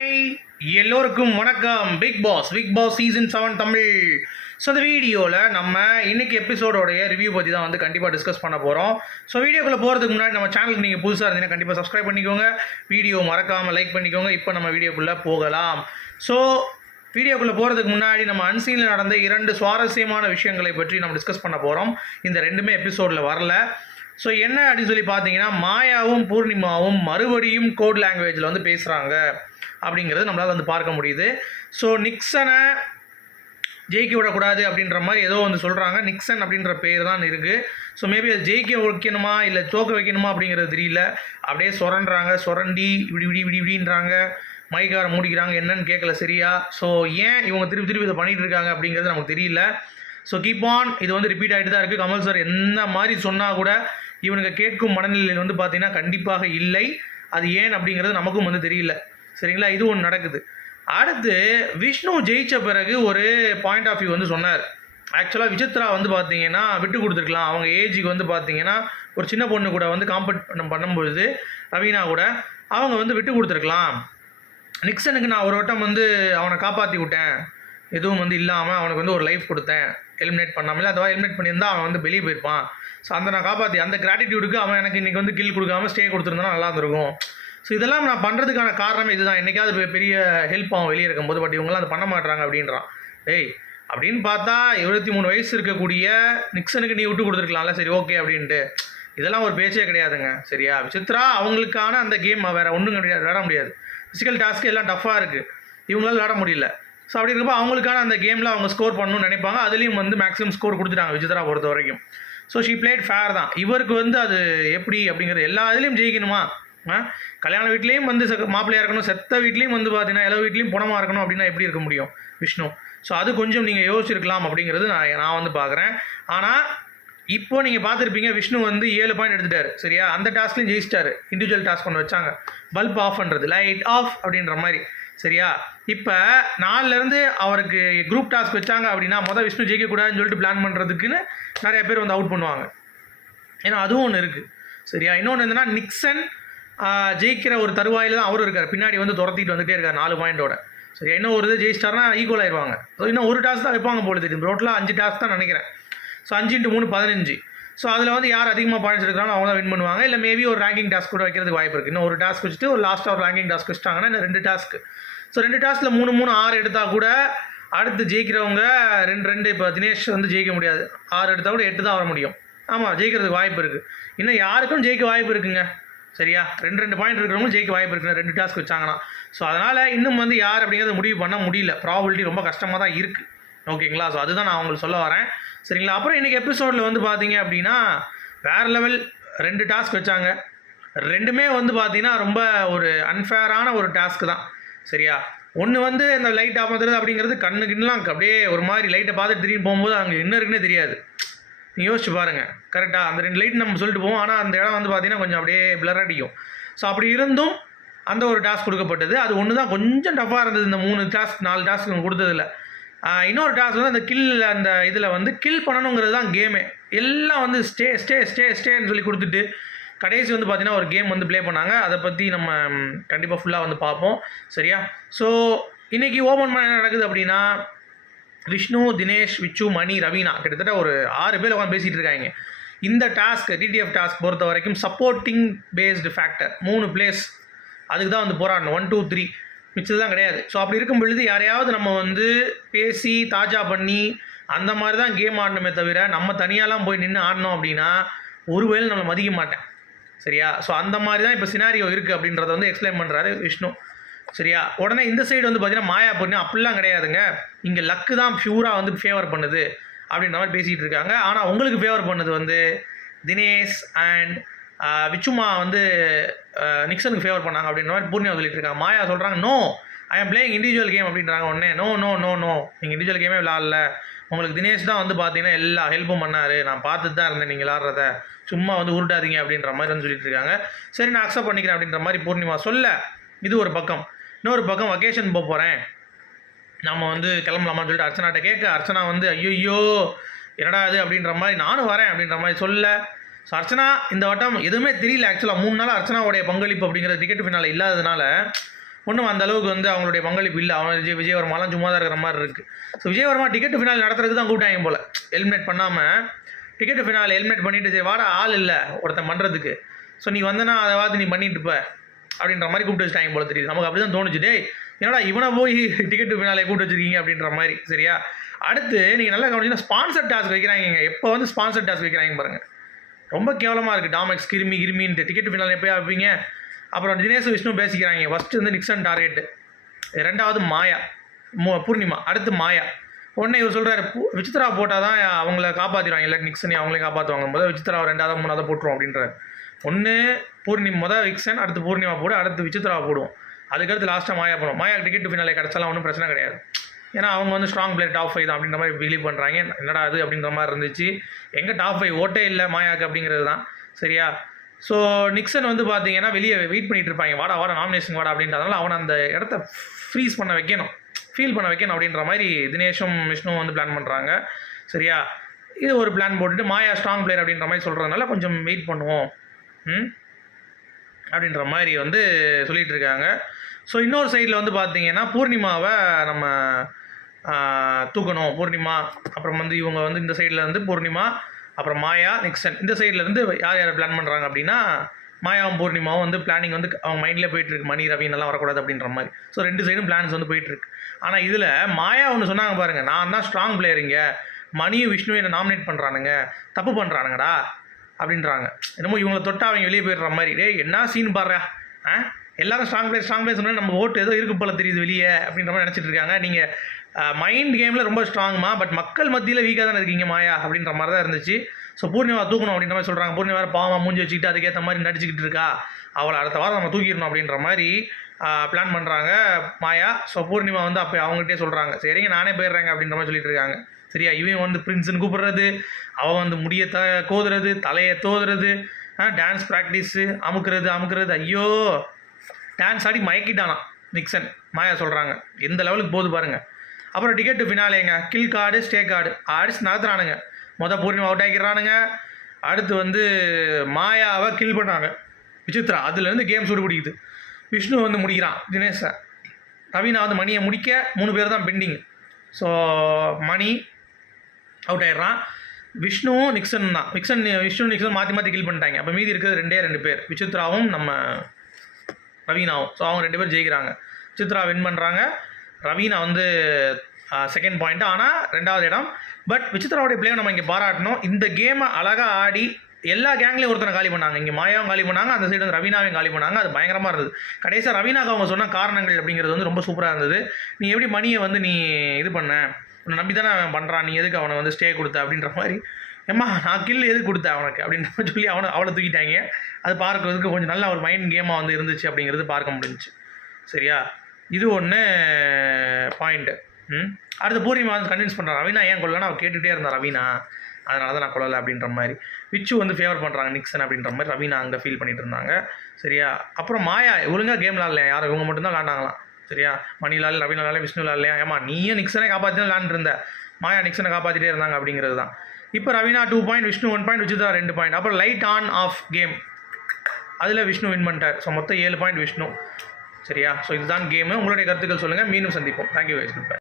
எல்லோருக்கும் வணக்கம். Big boss big boss season seven Tamil. So இந்த வீடியோவில் நம்ம இன்னைக்கு எபிசோடோடைய ரிவ்யூ பற்றி தான் வந்து கண்டிப்பாக டிஸ்கஸ் பண்ண போகிறோம் ஸோ வீடியோக்குள்ளே போகிறதுக்கு முன்னாடி நம்ம சேனலுக்கு நீங்கள் புதுசாக இருந்தீங்கன்னா கண்டிப்பாக சப்ஸ்கிரைப் பண்ணிக்கோங்க. வீடியோ மறக்காமல் லைக் பண்ணிக்கோங்க. இப்போ நம்ம வீடியோக்குள்ளே போகலாம். ஸோ வீடியோக்குள்ளே போகிறதுக்கு முன்னாடி நம்ம அன்சீனில் நடந்த இரண்டு சுவாரஸ்யமான விஷயங்களை பற்றி நம்ம டிஸ்கஸ் பண்ண போகிறோம் இந்த ரெண்டுமே எபிசோடில் வரல. ஸோ என்ன அப்படின்னு சொல்லி பார்த்தீங்கன்னா மாயாவும் பூர்ணிமாவும் மறுபடியும் கோட் லாங்குவேஜில் வந்து பேசுகிறாங்க அப்படிங்கிறது நம்மளால் வந்து பார்க்க முடியுது. ஸோ நிக்சனை ஜெயிக்க விடக்கூடாது அப்படின்ற மாதிரி ஏதோ வந்து சொல்கிறாங்க நிக்சன் அப்படின்ற பேர் தான் இருக்குது ஸோ மேபி அது ஜெயிக்க வைக்கணுமா? இல்லை தோக்க வைக்கணுமா அப்படிங்கிறது தெரியல. அப்படியே சுரண்டுறாங்க சுரண்டி இப்படி இப்படி இப்படி இப்படின்றாங்க. மைக்கார மூடிக்கிறாங்க. என்னன்னு கேட்கல சரியா? ஸோ ஏன் இவங்க திருப்பி திருப்பி இதை பண்ணிகிட்டு இருக்காங்க அப்படிங்கிறது நமக்கு தெரியல. ஸோ கீப் ஆன் இது வந்து ரிப்பீட் ஆகிட்டு தான் இருக்குது கமல் சார் என்ன மாதிரி சொன்னால் கூட இவனுங்க கேட்கும் மனநிலையில் வந்து பார்த்தீங்கன்னா கண்டிப்பாக இல்லை. அது ஏன் அப்படிங்கிறது நமக்கும் வந்து தெரியல. சரிங்களா? இது ஒன்று நடக்குது. அடுத்து விஷ்ணு ஜெயிச்ச பிறகு ஒரு பாயிண்ட் ஆஃப் வியூ வந்து சொன்னார். ஆக்சுவலாக விசித்ரா வந்து பார்த்தீங்கன்னா விட்டு கொடுத்துருக்கலாம். அவங்க ஏஜுக்கு வந்து பார்த்தீங்கன்னா ஒரு சின்ன பொண்ணு கூட வந்து காம்பட் பண்ணும்பொழுது ரவீனா கூட அவங்க வந்து விட்டு கொடுத்துருக்கலாம். நிக்சனுக்கு நான் ஒரு வட்டம் வந்து அவனை காப்பாற்றி விட்டேன் எதுவும் வந்து இல்லாமல் அவனுக்கு வந்து ஒரு லைஃப் கொடுத்தேன். எலிமினேட் பண்ணாமல் அதுவா எலிமினேட் பண்ணியிருந்தா அவன் வந்து வெளியே போயிருப்பான். ஸோ அந்த நான் காப்பாற்றி அந்த கிராட்டிடியூடுக்கு அவன் எனக்கு இன்றைக்கி வந்து கில் கொடுக்காம ஸ்டே கொடுத்துருந்தா நல்லா இருந்திருக்கும். ஸோ இதெல்லாம் நான் பண்ணுறதுக்கான காரணமே இதுதான். என்றைக்காவது பெரிய ஹெல்ப் அவன் வெளியே இருக்கும்போது பட் இவங்களாம் அதை பண்ண மாட்டாங்க அப்படின்றான். டேய் அப்படின்னு பார்த்தா இருபத்தி மூணு வயசு இருக்கக்கூடிய நிக்சனுக்கு நீ விட்டு கொடுத்துருக்கலாம்ல சரி ஓகே அப்படின்ட்டு. இதெல்லாம் ஒரு பேச்சே கிடையாதுங்க சரியா? விசித்ரா அவங்களுக்கான அந்த கேம் வேறு ஒன்றும் கிடையாது விளையாட முடியாது. ஃபிசிக்கல் டாஸ்க்கு எல்லாம் டஃப்பாக இருக்குது இவங்களால விளையாட முடியல. ஸோ அப்படி இருக்கப்போ அவங்களுக்கான அந்த கேமில் அவங்க ஸ்கோர் பண்ணணும்னு நினைப்பாங்க. அதுலேயும் வந்து மேக்ஸிமம் ஸ்கோர் கொடுத்துட்டாங்க விஜித்ரா பொறுத்த வரைக்கும் ஸோ ஷீ பிளேட் ஃபேர் தான். இவருக்கு வந்து அது எப்படி அப்படிங்கிறது எல்லா இதுலேயும் ஜெயிக்கணுமா? கல்யாண வீட்லேயும் வந்து செ- இருக்கணும் செத்த வீட்லேயும் வந்து பார்த்தீங்கன்னா எல்லா வீட்லேயும் புணமாக இருக்கணும் அப்படின்னா எப்படி இருக்க முடியும் விஷ்ணு? ஸோ அது கொஞ்சம் நீங்கள் யோசிச்சிருக்கலாம் அப்படிங்கிறது நான் நான் வந்து பார்க்குறேன் ஆனால் இப்போ நீங்கள் பார்த்துருப்பீங்க விஷ்ணு வந்து ஏழு பாயிண்ட் எடுத்துட்டார் சரியா? அந்த டாஸ்க்லையும் ஜெயிச்சிட்டாரு. இண்டிவிஜுவல் டாஸ்க் ஒன்று வச்சாங்க. பல்ப் ஆஃப் பண்ணுறது லைட் ஆஃப் அப்படின்ற மாதிரி. சரியா? இப்போ நாலுலேருந்து அவருக்கு குரூப் டாஸ்க் வச்சாங்க அப்படின்னா மொதல் விஷ்ணு ஜெயிக்கக்கூடாதுன்னு சொல்லிட்டு பிளான் பண்ணுறதுக்குன்னு நிறைய பேர் வந்து அவுட் பண்ணுவாங்க. ஏன்னா அதுவும் ஒன்று இருக்குது சரியா? இன்னொன்று என்னன்னா நிக்சன் ஜெயிக்கிற ஒரு தருவாயில் தான் அவரும் இருக்கார். பின்னாடி வந்து துரத்திட்டு வந்துகிட்டே இருக்கார் நாலு பாயிண்டோட சரியா? இன்னும் ஒரு இது ஜெயிச்சிட்டாருன்னா ஈக்குவல் ஆயிடுவாங்க ஸோ இன்னும் ஒரு டாஸ்க் தான் வைப்பாங்க போல தெரியும் டோட்டலாக அஞ்சு டாஸ்க் தான் நினைக்கிறேன். ஸோ அஞ்சு இன்ட்டு மூணு பதினஞ்சு. ஸோ அதில் வந்து யார் அதிகமாக பாயிண்ட்ஸ் எடுக்கிறாங்களோ அவங்க தான் வின் பண்ணுவாங்க. இல்லை மேபி ஒரு ரேங்கிங் டாஸ்க் கூட வைக்கிறதுக்கு வாய்ப்பு இருக்குது இன்னும் ஒரு டாஸ்க் வச்சுட்டு ஒரு லாஸ்ட்டாக ஒரு ரேங்கிங் டாஸ்க் வச்சுட்டாங்கன்னா இன்னும் ரெண்டு டாஸ்க் ஸோ ரெண்டு டாஸ்கில் மூணு மூணு ஆறு எடுத்தால் கூட அடுத்து ஜெயிக்கிறவங்க ரெண்டு ரெண்டு இப்போ தினேஷ் வந்து ஜெயிக்க முடியாது. ஆறு எடுத்தால் கூட எட்டு தான் வர முடியும். ஆமாம் ஜெயிக்கிறதுக்கு வாய்ப்பு இருக்குது இன்னும் யாருக்கும் ஜெயிக்க வாய்ப்பு இருக்குங்க. சரியா? ரெண்டு ரெண்டு பாயிண்ட் இருக்கிறவங்களும் ஜெயிக்க வாய்ப்பு இருக்குங்க. ரெண்டு டாஸ்க் வச்சாங்கன்னா. ஸோ அதனால் இன்னும் வந்து யார் அப்படிங்கிறத முடிவு பண்ண முடியல. ப்ராபபிலிட்டி ரொம்ப கஷ்டமாக தான் இருக்குது ஓகேங்களா? ஸோ அதுதான் நான் உங்களுக்கு சொல்ல வரேன். சரிங்களா? அப்புறம் இன்றைக்கி எபிசோடில் வந்து பார்த்தீங்க அப்படின்னா வேறு லெவல் ரெண்டு டாஸ்க் வச்சாங்க. ரெண்டுமே வந்து பார்த்தீங்கன்னா ரொம்ப ஒரு அன்ஃபேரான ஒரு டாஸ்க்கு தான். சரியா? ஒன்று வந்து இந்த லைட் ஆமாத்துறது அப்படிங்கிறது கண்ணு அப்படியே ஒரு மாதிரி லைட்டை பார்த்துட்டு திரும்பி போகும்போது அங்கே என்ன இருக்குன்னே தெரியாது. நீ யோசிச்சு பாருங்கள் கரெக்டாக அந்த ரெண்டு லைட் நம்ம சொல்லிட்டு போவோம். ஆனால் அந்த இடம் வந்து பார்த்தீங்கன்னா கொஞ்சம் அப்படியே பிளர் அடிக்கும். ஸோ அப்படி இருந்தும் அந்த ஒரு டாஸ்க் கொடுக்கப்பட்டது. அது ஒன்று தான் கொஞ்சம் டஃப்பாக இருந்தது. இந்த மூணு டாஸ்க் நாலு டாஸ்க் கொடுத்ததில்ல. இன்னொரு டாஸ்க் வந்து அந்த கில் அந்த இதில் வந்து கில் பண்ணணுங்கிறது தான் கேமே எல்லாம் வந்து ஸ்டே ஸ்டே ஸ்டே ஸ்டேன்னு சொல்லி கொடுத்துட்டு கடைசி வந்து பார்த்திங்கன்னா ஒரு கேம் வந்து ப்ளே பண்ணாங்க. அதை பற்றி நம்ம கண்டிப்பாக ஃபுல்லாக வந்து பார்ப்போம். சரியா? ஸோ இன்றைக்கி ஓபன் பண்ண என்ன நடக்குது அப்படின்னா விஷ்ணு தினேஷ் விச்சு மணி ரவீனா கிட்டத்தட்ட ஒரு ஆறு பேர் உட்காந்து பேசிகிட்டு இருக்காங்க. இந்த டாஸ்க் டிடிஎஃப் டாஸ்க் பொறுத்த வரைக்கும் சப்போர்ட்டிங் பேஸ்டு ஃபேக்டர் மூணு பிளேஸ் அதுக்கு தான் வந்து போராடணும். ஒன் டூ த்ரீ மிச்சதுலாம் கிடையாது. ஸோ அப்படி இருக்கும் பொழுது யாரையாவது நம்ம வந்து பேசி தாஜா பண்ணி அந்த மாதிரி தான் கேம் ஆடணுமே தவிர நம்ம தனியாலாம் போய் நின்று ஆடினோம் அப்படின்னா ஒருவேளை நம்மளை மதிக்க மாட்டேன். சரியா? ஸோ அந்த மாதிரி தான் இப்போ சினாரியோ இருக்குது அப்படின்றத வந்து எக்ஸ்பிளைன் பண்ணுறாரு விஷ்ணு. சரியா? உடனே இந்த சைடு வந்து பார்த்தீங்கன்னா மாயா பொண்ணு அப்படிலாம் கிடையாதுங்க. இங்கே லக்கு தான் ப்யூராக வந்து ஃபேவர் பண்ணுது அப்படின்ற மாதிரி பேசிகிட்டு இருக்காங்க. ஆனால் உங்களுக்கு ஃபேவர் பண்ணது வந்து தினேஷ் அண்ட் விச்சுமா வந்து நிக்சனுக்கு ஃபேவர் பண்ணாங்க அப்படின்ற மாதிரி பூர்ணியா சொல்லிட்டு இருக்காங்க. மாயா சொல்கிறாங்க no I am playing individual game அப்படின்றாங்க உடனே. நோ நோ நோ நோ நீங்கள் இண்டிவிஜுவல் கேமே விளாட்ல உங்களுக்கு தினேஷ் தான் வந்து பார்த்தீங்கன்னா எல்லா ஹெல்ப்பும் பண்ணார். நான் பார்த்துட்டு தான் இருந்தேன் நீங்கள் விளாட்றத சும்மா வந்து உருட்டாதீங்க அப்படின்ற மாதிரி வந்து சொல்லிட்டு இருக்காங்க. சரி நான் அக்செப்ட் பண்ணிக்கிறேன் அப்படின்ற மாதிரி பூர்ணிமா சொல்ல இது ஒரு பக்கம். இன்னொரு பக்கம் வக்கேஷன் போக போகிறேன் நம்ம வந்து கிளம்பலாமான்னு சொல்லிட்டு அர்ச்சனாட்ட கேட்க அர்ச்சனா வந்து ஐயோ என்னடா இது? அப்படின்ற மாதிரி நானும் வரேன் அப்படின்ற மாதிரி சொல்ல ஸோ அர்ச்சனா இந்த வட்டம் எதுவுமே தெரியல ஆக்சுவலாக மூணு நாள் அர்ச்சனாவுடைய பங்களிப்பு அப்படிங்கிற டிக்கெட் ஃபினால் இல்லாததுனால ஒன்றும் அந்த அளவுக்கு வந்து அவங்களுடைய பங்களிப்பு இல்லை. அவன் விஜய் விஜயவர்மாலாம் சும்மா தான் இருக்கிற மாதிரி இருக்குது ஸோ விஜயவர்மா டிக்கெட் ஃபினால் நடத்துறதுக்கு தான் கூப்பிட்டாங்க போல். ஹெல்மெட் பண்ணாமல் டிக்கெட் ஃபினால் ஹெல்மெட் பண்ணிட்டு சரி வாட ஆள் இல்லை ஒருத்தன் பண்ணுறதுக்கு ஸோ நீ வந்தனா அதை பார்த்து நீ பண்ணிட்டு இருப்ப அப்படின்ற மாதிரி கூப்பிட்டு வச்சுட்டாங்க போல தெரியுது. நமக்கு அப்படி தான் தோணுச்சு. டேய் என்னடா இவனை போய் டிக்கெட் ஃபினாலே கூப்பிட்டு வச்சிருக்கீங்க அப்படின்ற மாதிரி சரியா? அடுத்து நீங்கள் நல்லா கவனிச்சுன்னா ஸ்பான்சர் டாஸ்க் வைக்கிறாங்க எப்போ வந்து ஸ்பான்சர் டாஸ்க் வைக்கிறாங்க பாருங்கள் ரொம்ப கேவலமாக இருக்குது டாமெக்ஸ் கிருமி கிருமின்ட்டு. டிக்கெட் ஃபினால் எப்போயா வைப்பீங்க? அப்புறம் தினேஷ் விஷ்ணு பேசிக்கிறாங்க. ஃபஸ்ட்டு வந்து நிக்சன் டார்கெட்டு ரெண்டாவது மாயா. மு பூர்ணிமா. அடுத்து மாயா. உடனே இவர் சொல்கிறாரு விசித்ரா போட்டால் தான் அவங்கள காப்பாற்றிடுவாங்க இல்லை நிக்சனி அவங்களே காப்பாற்றுவாங்க முதல் விசித்ரா ரெண்டாவது மூணாவது போட்டுருவோம் அப்படின்றார். ஒன்று பூர்ணி மொதல் விக்சன் அடுத்து பூர்ணிமா போடு அடுத்து விசித்ரா போடுவோம். அதுக்கடுத்து லாஸ்ட்டாக மாயா போடுவோம். மாயா டிக்கெட் ஃபினாலே கிடச்சாலாம் ஒன்றும் பிரச்சனை கிடையாது. ஏன்னா அவங்க வந்து ஸ்ட்ராங் பிளேயர் டாப் ஃபைவ் தான் அப்படின்ற மாதிரி பிலீவ் பண்ணுறாங்க என்னடா அது அப்படின்ற மாதிரி இருந்துச்சு. எங்கே டாப் ஃபைவ் ஓட்டே இல்லை மாயாக்கு அப்படிங்கிறது தான். சரியா? ஸோ நிக்சன் வந்து பார்த்தீங்கன்னா வெளியே வெயிட் பண்ணிகிட்டு இருப்பாங்க. வாடா வாடா நாமினேஷன் வாடா அப்படின்றதுனால அவனை அந்த இடத்த ஃப்ரீஸ் பண்ண வைக்கணும். ஃபீல் பண்ண வைக்கணும் அப்படின்ற மாதிரி தினேஷும் விஷ்ணுவும் வந்து பிளான் பண்ணுறாங்க சரியா? இது ஒரு பிளான் போட்டுட்டு மாயா ஸ்ட்ராங் பிளேயர் அப்படின்ற மாதிரி சொல்கிறதுனால கொஞ்சம் வெயிட் பண்ணுவோம். ம்? அப்படின்ற மாதிரி வந்து சொல்லிகிட்டு இருக்காங்க. ஸோ இன்னொரு சைடில் வந்து பார்த்தீங்கன்னா பூர்ணிமாவை நம்ம தூக்கணும் பூர்ணிமா அப்புறம் வந்து இவங்க வந்து இந்த சைடில் வந்து பூர்ணிமா அப்புறம் மாயா நிக்சன். இந்த சைடில் இருந்து யார் யார் பிளான் பண்ணுறாங்க அப்படின்னா மாயாவும் பூர்ணிமாவும் வந்து பிளானிங் வந்து அவங்க மைண்டில் போயிட்டுருக்கு மணி ரவி எல்லாம் வரக்கூடாது அப்படின்ற மாதிரி. ஸோ ரெண்டு சைடும் பிளான்ஸ் வந்து போயிட்டுருக்கு ஆனால் இதில் மாயா ஒன்று சொன்னாங்க பாருங்கள் நான் தான் ஸ்ட்ராங் பிளேயருங்க மணியும் விஷ்ணு என்னை நாமினேட் பண்ணுறானுங்க தப்பு பண்ணுறானுங்கடா அப்படின்றாங்க. என்னமோ இவங்களை தொட்டா அவங்க வெளியே போயிடுற மாதிரி. டேய் என்ன சீன் பாடுறா ஆ? எல்லாரும் ஸ்ட்ராங் பிளேயர் ஸ்ட்ராங் பிளேயர் சொன்னால் நம்ம ஓட்டு ஏதோ இருக்கு போல தெரியுது வெளியே அப்படின்ற மாதிரி நினச்சிட்டு இருக்காங்க. நீங்கள் மைண்ட் கேமில் ரொம்ப ஸ்ட்ராங்மா பட் மக்கள் மத்தியில் வீக்காக தானே இருக்கீங்க மாயா அப்படின்ற மாதிரி தான் இருந்துச்சு. ஸோ பூர்ணிமா தூக்கணும் அப்படின்ற மாதிரி சொல்கிறாங்க பூர்ணிமா பாவமாக மூஞ்சி வச்சுக்கிட்டு அதுக்கேற்ற மாதிரி நடிச்சுக்கிட்டு இருக்கா? அவளை அடுத்த வாரம் நம்ம தூக்கிடணும் அப்படின்ற மாதிரி பிளான் பண்ணுறாங்க மாயா. ஸோ பூர்ணிமா வந்து அப்போ அவங்ககிட்டே சொல்கிறாங்க சரிங்க நானே போயிடுறேங்க அப்படின்ற மாதிரி சொல்லிட்டு இருக்காங்க. சரியா இவன் வந்து பிரின்ஸுன்னு கூப்பிடுறது அவன் வந்து முடிய த கோதுறது தலையை தோதுறது டான்ஸ் ப்ராக்டிஸு அமுக்குறது அமுக்குறது. ஐயோ டான்ஸ் ஆடி மயக்கிட்டானா நிக்சன் மாயா சொல்கிறாங்க எந்த லெவலுக்கு போகுது பாருங்கள் அப்புறம் டிக்கெட்டு ஃபினாலேங்க கில் கார்டு ஸ்டே கார்டு அடிச்சு நடத்துகிறானுங்க மொதல் பூர்ணிமா அவுட் ஆக்கிடுறானுங்க. அடுத்து வந்து மாயாவை கில் பண்ணாங்க விசித்ரா அதுலேருந்து கேம் சூடு பிடிக்குது. விஷ்ணு வந்து முடிக்கிறான் தினேஷை. ரவீனா வந்து மணியை முடிக்க மூணு பேர் தான் பெண்டிங் ஸோ மணி அவுட் ஆயிடுறான். விஷ்ணுவும் நிக்சன் தான். நிக்சன் விஷ்ணு நிக்சன் மாற்றி மாற்றி கில் பண்ணிட்டாங்க. அப்போ மீதி இருக்கிறது ரெண்டே ரெண்டு பேர். விசித்ராவும் நம்ம ரவீனாவும் ஸோ அவங்க ரெண்டு பேரும் ஜெயிக்கிறாங்க. சித்ரா வின் பண்ணுறாங்க ரவீனா வந்து செகண்ட் பாயிண்ட் ஆனால் ரெண்டாவது இடம். பட் விசித்ராவுடைய பிளே நம்ம இங்கே பாராட்டணும். இந்த கேமை அழகாக ஆடி எல்லா கேங்லேயும் ஒருத்தனை காலி பண்ணாங்க. இங்கே மாயாவும் காலி பண்ணாங்க. அந்த சைடு வந்து ரவீனாவையும் காலி பண்ணாங்க. அது பயங்கரமாக இருந்தது. கடைசியாக ரவீனாக்கு அவங்க சொன்ன காரணங்கள் அப்படிங்கிறது வந்து ரொம்ப சூப்பராக இருந்தது. நீ எப்படி மணியை வந்து நீ இது பண்ண? உன்னை நம்பி தானே அவன் பண்ணுறான் நீ எதுக்கு அவனை வந்து ஸ்டே கொடுத்த அப்படின்ற மாதிரி. ஏம்மா நான் கில் எதுக்கு கொடுத்தேன் அவனுக்கு அப்படின்ற சொல்லி அவனை அவளை தூக்கிட்டாங்க. அது பார்க்கறதுக்கு கொஞ்சம் நல்ல ஒரு மைண்ட் கேமாக வந்து இருந்துச்சு அப்படிங்கிறது பார்க்க முடிஞ்சுச்சு. சரியா? இது ஒன்று பாயிண்ட்டு ம்? அடுத்து பூர்ணிமா வந்து கன்வின்ஸ் பண்ணுறான் ரவீனா. ஏன் கொள்ளலாம் அவள் கேட்டுகிட்டே இருந்தா ரவீனா. அதனால தான் நான் கொள்ளலை அப்படின்ற மாதிரி. விச்சு வந்து ஃபேவர் பண்ணுறாங்க நிக்சன் அப்படின்ற மாதிரி. ரவீனா அங்கே ஃபீல் பண்ணிட்டு இருந்தாங்க. சரியா? அப்புறம் மாயா ஒழுங்காக கேம் விளாட்லையா யாரும் இவங்க மட்டும்தான் விளாண்டாங்களாம். சரியா? மணிலால் ரவீனாலால் விஷ்ணு விளாட்லையா ஏமா நீயும் நிக்சனை காப்பாற்றி விளாண்டு இருந்த? மாயா நிக்சனை காப்பாற்றிட்டே இருந்தாங்க அப்படிங்கிறது தான். இப்போ Raveena two point Vishnu one point Vijitha ரெண்டு பாயிண்ட் அப்புறம் லைட் ஆன் ஆஃப் கேம் அதில் விஷ்ணு வின் பண்ணிட்டார். ஸோ மொத்தம் ஏழு பாயிண்ட் விஷ்ணு. சரியா? ஸோ இதுதான் கேமு உங்களுடைய கருத்துக்கள் சொல்லுங்கள் மீண்டும் சந்திப்போம். Thank you wise good bye